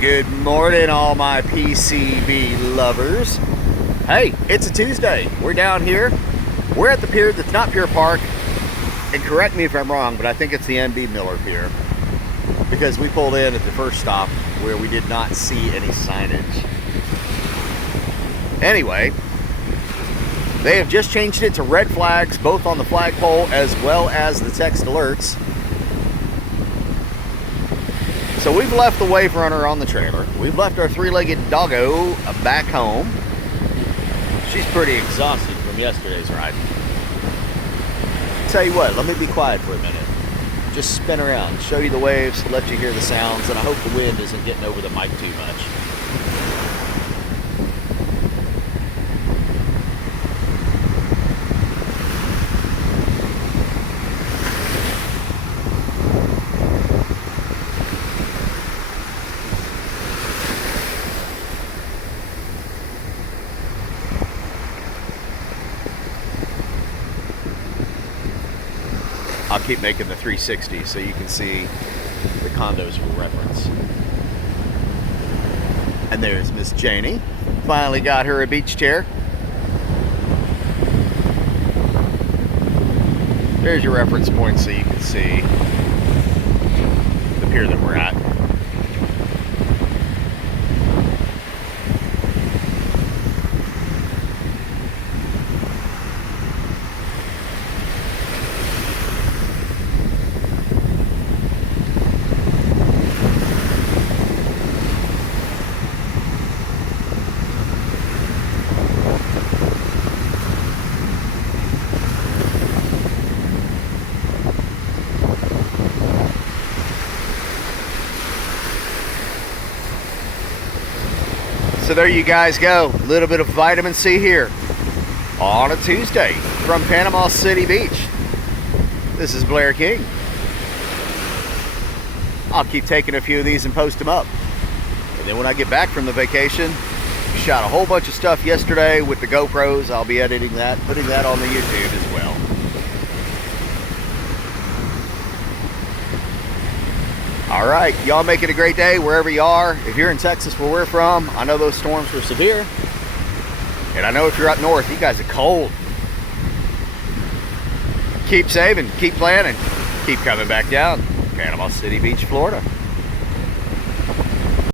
Good morning, all my PCB lovers. Hey, it's a Tuesday. We're down here. We're at the pier that's not Pier Park. And correct me if I'm wrong, but I think it's the MB Miller Pier. Because we pulled in at the first stop where we did not see any signage. Anyway, they have just changed it to red flags, both on the flagpole as well as the text alerts. So we've left the Wave Runner on the trailer. We've left our three-legged doggo back home. She's pretty exhausted from yesterday's ride. Tell you what, let me be quiet for a minute. Just spin around, show you the waves, let you hear the sounds, and I hope the wind isn't getting over the mic too much. I'll keep making the 360 so you can see the condos for reference. And there's Miss Janie. Finally got her a beach chair. There's your reference point so you can see the pier that we're at. So there you guys go, a little bit of vitamin C here on a Tuesday from Panama City Beach. This is Blair King. I'll keep taking a few of these and post them up. And then when I get back from the vacation, shot a whole bunch of stuff yesterday with the GoPros. I'll be editing that, putting that on the YouTube as well. All right, y'all make it a great day wherever you are. If you're in Texas where we're from, I know those storms were severe. And I know if you're up north, you guys are cold. Keep saving, keep planning, keep coming back down. Panama City Beach, Florida.